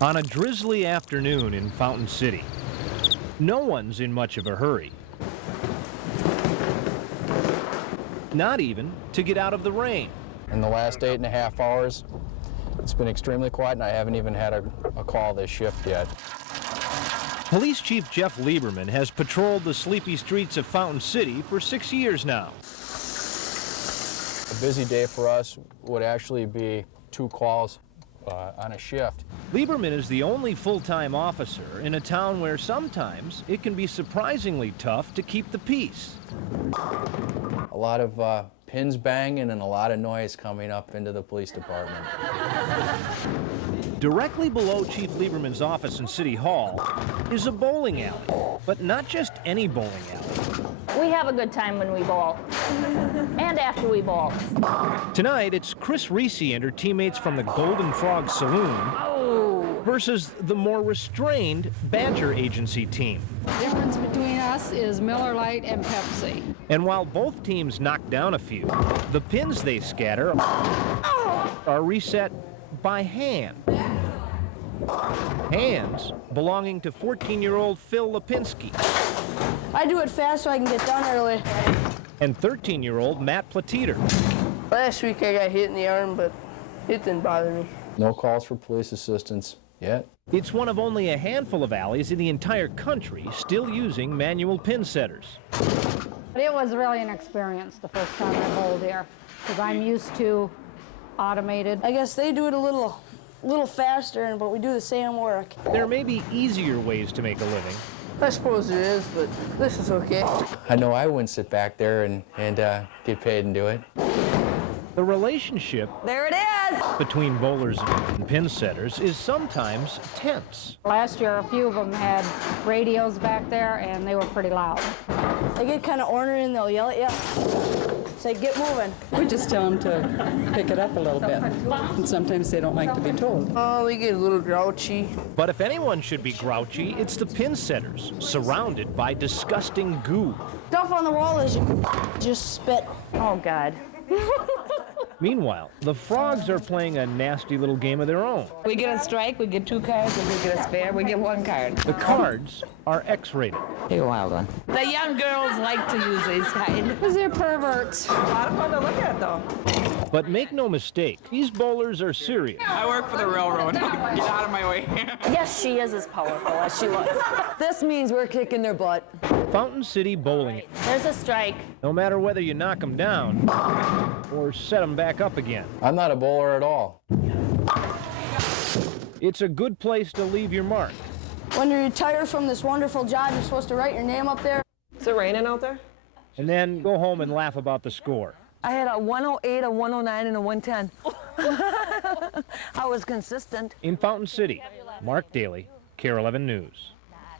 On a drizzly afternoon in Fountain City, no one's in much of a hurry. Not even to get out of the rain. In the last 8.5 hours, it's been extremely quiet, and I haven't even had a call this shift yet. Police Chief Jeff Lieberman has patrolled the sleepy streets of Fountain City for 6 years now. A busy day for us would actually be 2 calls on a shift. Lieberman is the only full-time officer in a town where sometimes it can be surprisingly tough to keep the peace. A lot of pins banging and a lot of noise coming up into the police department. Directly below Chief Lieberman's office in City Hall is a bowling alley, but not just any bowling alley. We have a good time when we bowl, and after we bowl. Tonight, it's Chris Reese and her teammates from the Golden Frog Saloon versus the more restrained Badger Agency team. The difference between us is Miller Lite and Pepsi. And while both teams knock down a few, the pins they scatter are reset by hand. Hands belonging to 14-year-old Phil Lipinski. I do it fast so I can get done early. And 13-year-old Matt Plateter. Last week I got hit in the arm, but it didn't bother me. No calls for police assistance yet. It's one of only a handful of alleys in the entire country still using manual pin setters. It was really an experience the first time I bowled here, because I'm used to automated. I guess they do it a little faster, but we do the same work. There may be easier ways to make a living. I suppose there is, but this is okay. I know I wouldn't sit back there and get paid and do it. The relationship There it is! between bowlers and pin setters is sometimes tense. Last year, a few of them had radios back there, and they were pretty loud. They get kind of ornery and they'll yell at you. Say, get moving. We just tell them to pick it up a little bit, and sometimes they don't like to be told. Oh, we get a little grouchy. But if anyone should be grouchy, it's the pin setters, surrounded by disgusting goo. Stuff on the wall is just spit. Oh, God. Meanwhile, the Frogs are playing a nasty little game of their own. We get a strike, we get 2 cards, and we get a spare, we get 1 card. The cards are X-rated. Take a wild one. The young girls like to use these kind. Because they're perverts. A lot of fun to look at, though. But make no mistake, these bowlers are serious. I work for the railroad. Get out of my way. Yes, she is as powerful as she looks. This means we're kicking their butt. Fountain City Bowling. There's a strike. No matter whether you knock them down or set them back up again. I'm not a bowler at all. It's a good place to leave your mark. When you retire from this wonderful job, you're supposed to write your name up there. Is it raining out there? And then go home and laugh about the score. I had a 108, a 109, and a 110. I was consistent. In Fountain City, Mark Daly, KARE 11 News.